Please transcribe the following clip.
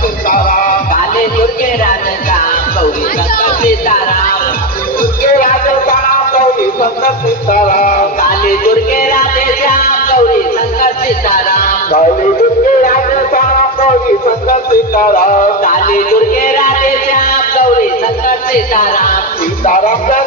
सीताराम काले दुर्गे राजश्याम गौरी शंकर सीताराम दुर्गे राजश्याम गौरी शंकर सीताराम काले दुर्गे राधेश्याम गौरी शंकर सीताराम काली दुर्गे राजश्याम गौरी शंकर सीताराम काली दुर्गे राधेश्याम गौरी शंकर सीताराम सीताराम